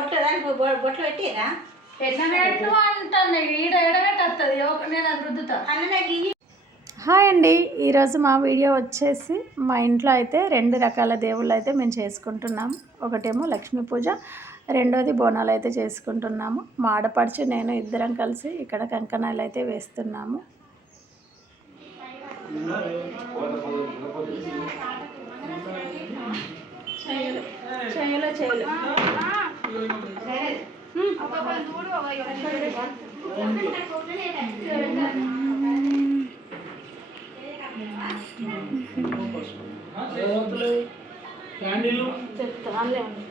బొట్లు దానికి బొట్లు పెట్టిరా? ఎట్లా పెట్టు అంటాను ఈడ ఎడబెట్టేస్తుంది నేను అది రుద్దుతా. అన్న నాకు ఇయ్యి. హాయ్ అండి. ఈరోజు మా వీడియో వచ్చేసి మా ఇంట్లో అయితే రెండు రకాల దేవుళ్ళు అయితే మేము చేసుకుంటున్నాము ఒకటేమో లక్ష్మీ పూజ రెండోది బోనాలు అయితే చేసుకుంటున్నాము. మా ఆడపడుచు నేను ఇద్దరం కలిసి ఇక్కడ కంకణాలు అయితే వేస్తున్నాము. చేయలు చేయలు చేయలు క్యాండిల్ చెప్తా అందులో ఉంది.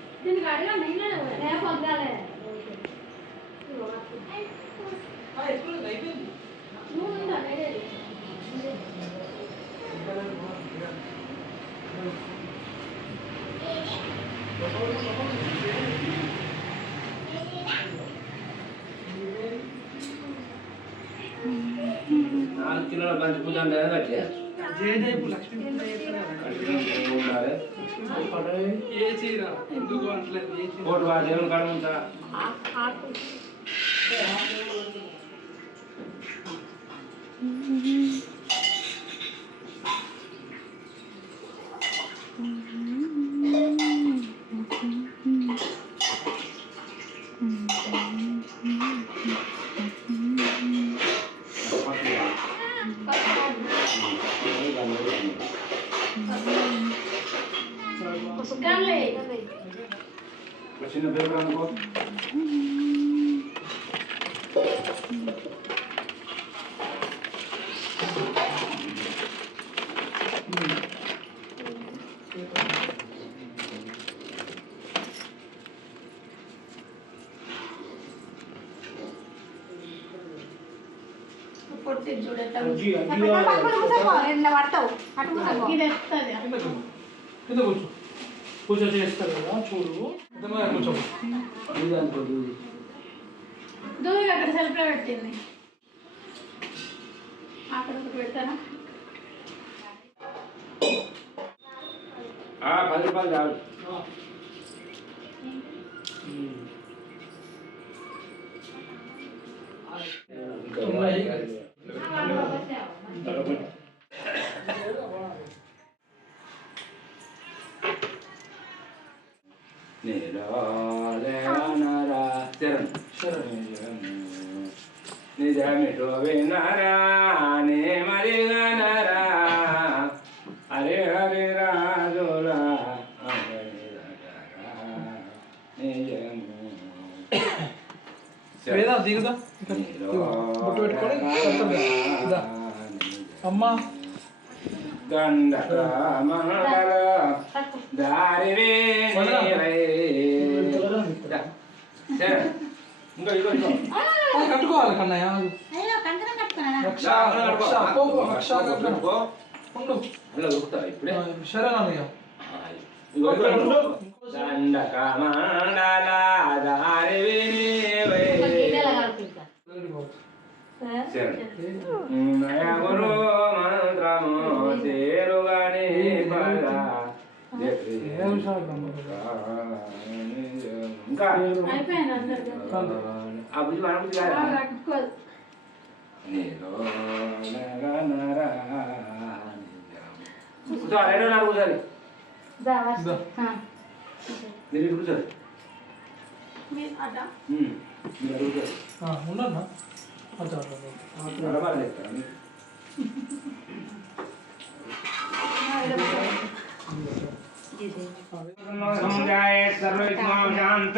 నాలుగు కిలోల బంతి పూజ అంటే కట్టేయచ్చు జయ జయపు లక్ష్మీ ఉండాలి ఏ చీర? ఎందుకు అంటలేదు ఏ చీర? కోటి వా దేవుని కాడ ఉంటా చిన్న పేపర్ అనుకో పొట్టి చూడటం అగ్గి ఆ అగ్గి పక్కన పక్కన కూర్చోపో, నిన్న పడతావు అటు కూర్చోపో. ఇది ఎత్తుంది కింద కూర్చో. కింద కూర్చో పూజ చేస్తారు కదా చూడు పెద్దమ్మ అక్కడ సెల్ఫ్లో పెట్టింది. అక్కడ ఒకటి పెడతానా? పది రూపాయలు చాలు. నిరాలేనరా చరణ్ నిజమిటో వినరా నే మరిగనరా హరే హరి రాజుల వేదా దిగుదా ఇక్కడ ఇదిగో, బొట్టు పెట్టుకొని కడతారు కదా. ఇదా. అమ్మ దండక మంగళ దారి ఇంకా ఇగో ఇగో కట్టుకోవాలి కన్నయ్య. అయ్యో కంకణం కట్టుకున్నానా రక్ష రక్ష आप गाना कुछ गा रहे हैं झाले ना लागू झाले दिलीप कुठं झाले मी आता हम्म लागू झाले हाँ होणार ना आता आता मला बाहेर येत मी समुदाय सर्वे शांत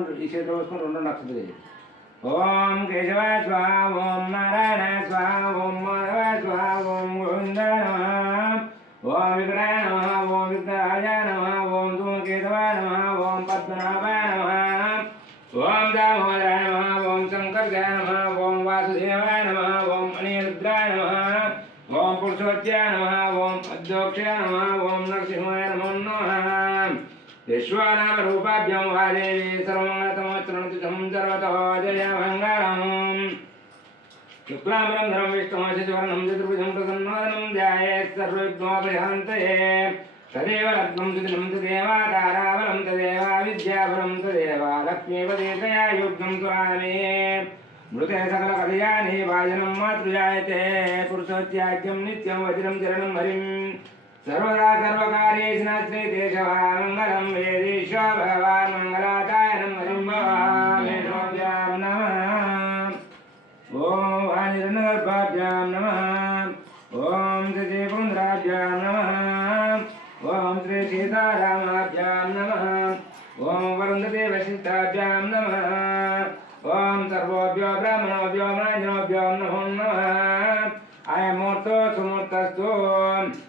రెండు ఈ చేతిలో వేసుకొని రెండు నక్షత్రం ఓం కేశవ స్వాహ ఓం నారాయణ స్వాహ ఓం మాధవ స్వాహ ఓం గోవింద ఓం విగ్రహ నమ ఓం విఘ్నరాజ నమ ఓం ధూమకేతవ నమ ఓం పద్మనాభాయ నమ ఓం దామోదరాయ నమ ఓం శంకర్గాయ నమ ఓం వాసుదేవాయ నమ ఓం అనిరుద్రాయ నమ ఓం పురుషోత్యాయ నమ ఓం అధ్యోక్షాయ నమ ఓం నరసింహాయ నమో నమ విశ్వానామ రూపాభ్యం వాదేవి సర్వతమోత్రణతి తం సర్వతో జయ మంగళం శుక్లాంబరం ధరం విష్ణు శశివర్ణం చతుర్భుజం ప్రసన్నోదనం ధ్యాయేత్ సర్వవిఘ్నోపశాంతయే తదేవ రత్నం సుదినం తదేవ తదేవా తదేవ విద్యాబలం తదేవ లక్ష్మీపదేశయా యుగ్నం స్వామి మృతే సకల కళ్యాణి వాజనం మాతృజాయతే పురుషోత్యాగ్యం నిత్యం వజ్రం చరణం హరిం. सर्वदा सर्वकार्येष्णात्रे देशभामङ्गलं वेदेश्व भगवान् मङ्गलादाय नमं भवाभ्यां नमः ॐ वाणिरनगर्भाभ्यां नमः ॐ श्री नमः ॐ श्री नमः ॐ वरुन्धदेवसिद्धाभ्यां नमः ॐ सर्वोभ्यो ब्राह्मणोभ्यो मणोभ्यो नमो नमः अयमूर्तो सुमूर्तस्तु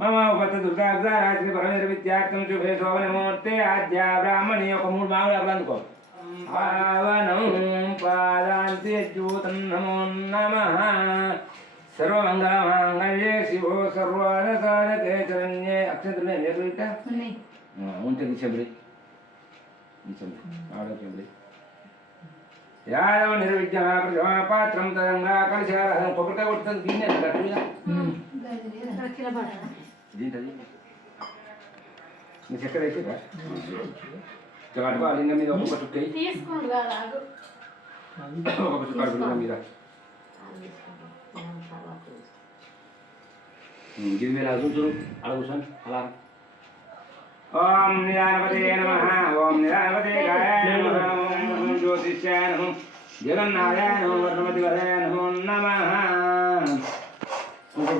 మమ ఉపత దుర్గాగ్రాశ్రీ పరమేశ్వర విద్యార్థం శుభే శోభనమూర్తే ఆద్య బ్రాహ్మణి ఒక మూడు మామిడి అక్కడ అందుకో పావనం పాదాంతి అచ్యుతం నమో నమః సర్వమంగళమాంగళ్యే శివో సర్వాదసారతే చరణ్యే అక్షంతులే నేర్పిట ఉంటుంది చెబుడి చెబుడి ఆడ చెబుడి యాదవ నిర్విద్య ప్రజా పాత్రం తరంగా కలిశారహం కొబ్బరికాయ కొడుతుంది నీ చక్కెర అయిపోయిందా అటుకో లింగం మీద ఒక్కొక్క చుక్క. ఒక్కొక్క చుక్క లింగం మీద. గిరి మీద అలా కూర్చోండి అలా ఓం నిరానపతే నమ ఓం నిరానపతే గాయ నమ ఓం జ్యోతిష్యాయ నమ జగన్నాథాయ నమ. వర్ణమతి వదాయ నమో నమ ఇంకో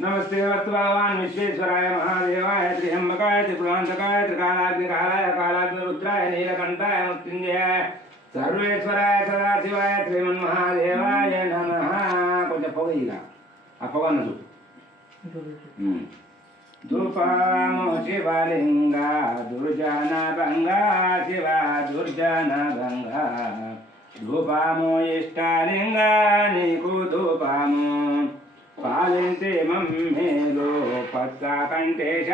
नमस्ते वस्तु भगवान विश्वेश्वराय महादेवाय त्र्यंबकाय त्रिपुरांतकाय त्रिकालाग्निकालाय कालाग्निरुद्राय नीलकंठाय मृत्युंजयाय सर्वेश्वराय सदाशिवाय श्रीमन्महादेवाय नमः కొంచెం పొగ ఇక ఆ పొగ అన్న చూపు ధూపము శివలింగ దుర్జన భంగ శివ దుర్జన భంగ ధూపము ఇష్టలింగ నీకు ధూపము పాలింతే మమ్మేలో పచ్చ కంటేశ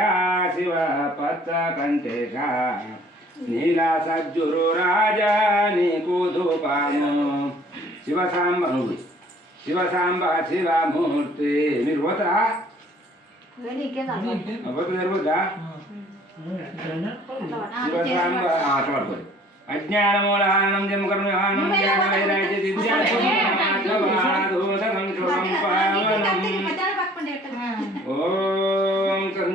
శివ పచ్చ కంటేశ నీలా సజ్జురు రాజా నీకు ధూపము. శివ సాంబ నువ్వు. శివ సాంబ శివమూర్తి మీరు పోతారా? పోతే జరుగుద్దా శివ సాంబ అట్లా పడుకోండి. అజ్ఞానమూలహానం జమకర్మహానం జ్ఞానవైరాగ్య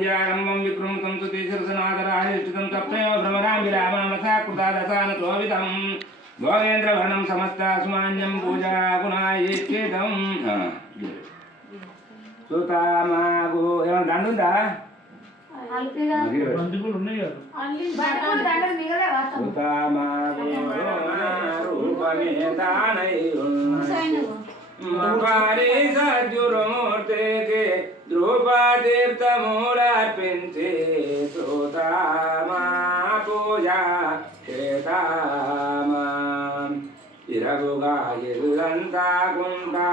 సంధ్యారంభం వికృంతం తు తీశరసనాదరాహిష్ఠితం తప్తయో భ్రమరాం విరామనమసా కృతాదసానతోవితం భోగేంద్రవర్ణం సమస్తాస్మాన్యం పూజా పునాయిష్ఠితం సుతామాగు ఏమన్నా దండు ఉందా బంధువులు ఎదురంతా కుంటా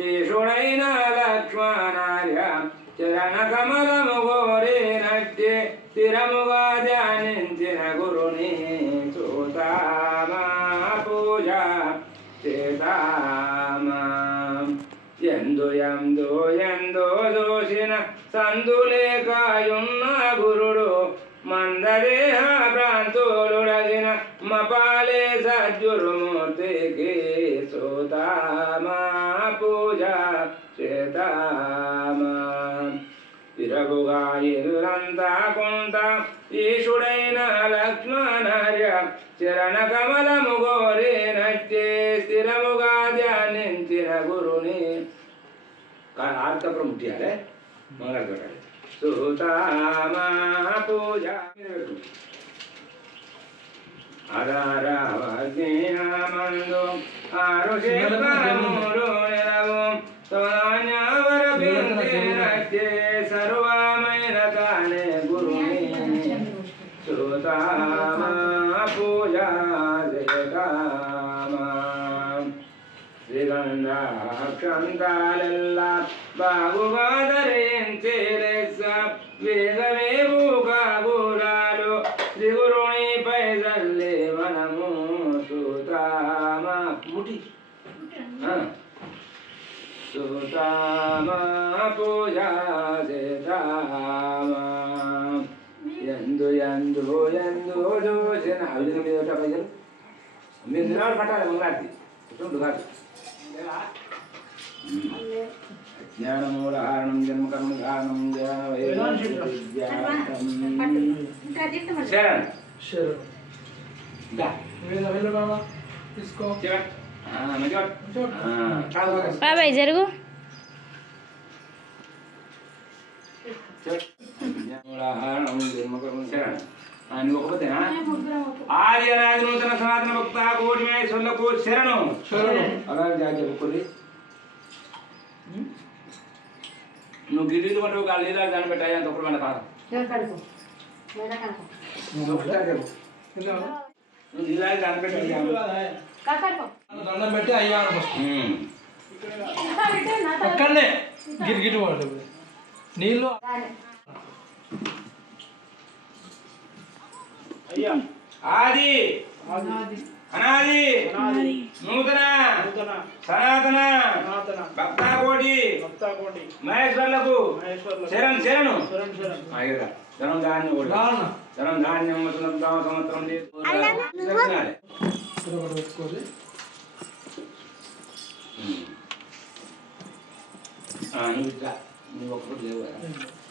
ఈశుడైన లక్ష్మణార్య చరణ కమలము గోరి నట్టి స్థిరముగా ధ్యానించిన గురుని చూతామా పూజ చేతామా ఎందు ఎందు ఎందు దోషిన సందులేకాయున్న గురుడు মপালে সজ্জুর্ম থেকে সোদামা পূজা চেতামা ತಿರಗುಗಾಯಿರುಳಂತ ಕುಂತ ಈಶುಡೈನ ಲಕ್ಷ್ಮಣರ್ಯ ಚರಣ ಕಮಲ ಮುಗೋರಿ ನಚ್ಚೆ ಸ್ಥಿರಮುಗಾದ ನಿಂತಿರ ಗುರುನಿ ಅರ್ಥ ಪ್ರಮುಖಿಯಾರೆ ಮಂಗಳ ಸುತಾಮ ಪೂಜಾ అదారావజ్ఞామందు ఆరు శేఖరములు నిలవు తోనాన్యావర బిందినట్టే సర్వమైన తానే గురుని సుతామా పూజ శ్రీగంధాక్షంతాలెల్లా బాగుగా ధరించి వేదమేవు ఎందు ఎందు ఎందు చూసిన. అవిధంగా మీద ఉంటా పైసలు మీరు నిలబడి పట్టాలి మంగళార్తి చూడు కాదు. జన్మకర్మ కారణం శరణ్. వెళ్ళ బాబా తీసుకో. శరణ్ మంచిగా బాబాయ్ జరుగు. జ్ఞానమూలహారణం జన్మకర్మ శరణ్ నువ్వు ఒకపోతేనా ఆది అనాది నూతన సనాతన భక్త కోటి మేశ్వర్లకు శరణు శరణు. అలాగే జాగ్రత్త ఒక్కరి నువ్వు గిడ్డి పట్టు కాళ్ళు నీళ్ళు దాన్ని పెట్టాయి అంత ఒక్కరు మన కాదు కడుపు మేడ కడుపు వెళ్ళావా? నువ్వు నీళ్ళు దాన్ని పెట్టి కడుపు దండం పెట్టి అయ్యాను ఫస్ట్ ఉమ్. అక్కడనే గిరి గిరి పడుతుంది నీళ్ళు. ఆది అనాది. నూతన. సనాతన. భక్తాకోటి. మహేశ్వర్లకు. శరణ్ శరణు. ధనం ధాన్యం ధనం ధాన్యం సంవత్సరం తినాలి. Nih, gak.